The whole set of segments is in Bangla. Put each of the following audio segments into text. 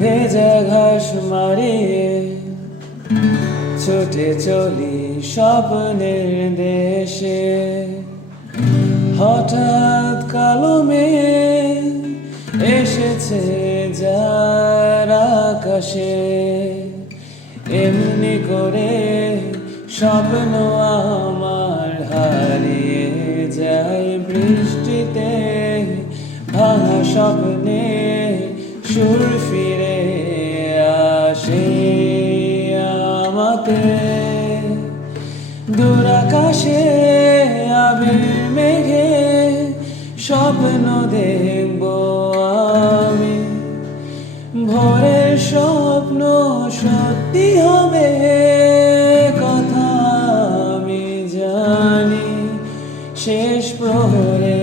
ভেজা ঘাস মারিয়ে ছুটে চলি স্বপ্নের দেশে। হঠাৎ কালো মেঘ এসেছে যার আকাশে, এমনি করে স্বপ্ন আমার হারিয়ে যায় বৃষ্টিতে। ভাঙা স্বপ্নে সুর ফিরে আসে আমাকে। দূর আকাশে আবির মেঘে স্বপ্ন দেখব আমি, ভোরের স্বপ্ন সত্যি হবে কথা আমি জানি। শেষ প্রহরে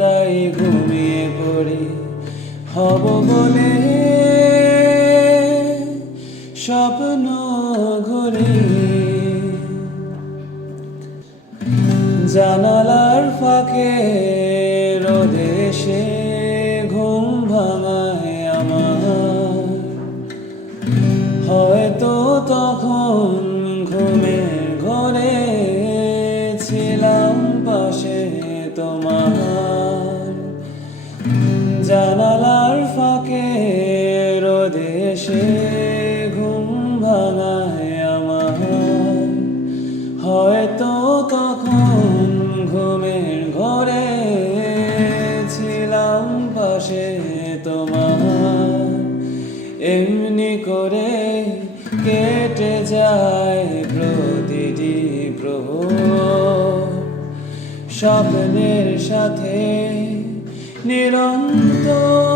তাই ঘুমিয়ে পড়ি হব বলে স্বপ্ন ঘুরি। জানালার ফাঁকে রোদে এসে ঘুম ভাঙায় আমার, হয়তো তখন ঘুমের ঘরে ছিলাম পাশে তোমার। জানালার ফাঁকে রোদে এসে ঘুম ভাঙায় আমার, হয়তো তখন ঘুমের ঘরে ছিলাম পাশে তোমার। এমনি করে কেটে যায় প্রতিটি প্রহর স্বপ্নের সাথে নিরন্তর।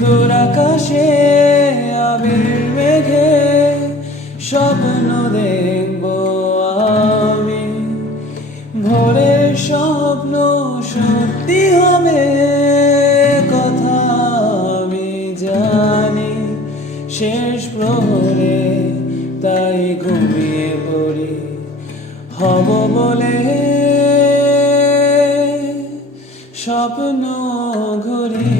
দূর আকাশে আবির মেঘে স্বপ্ন দেখব আমি, ভোরের স্বপ্ন সত্যি হবে কথা আমি জানি। শেষ প্রহরে তাই ঘুমিয়ে পড়ি হব বলে স্বপ্ন ঘুরি।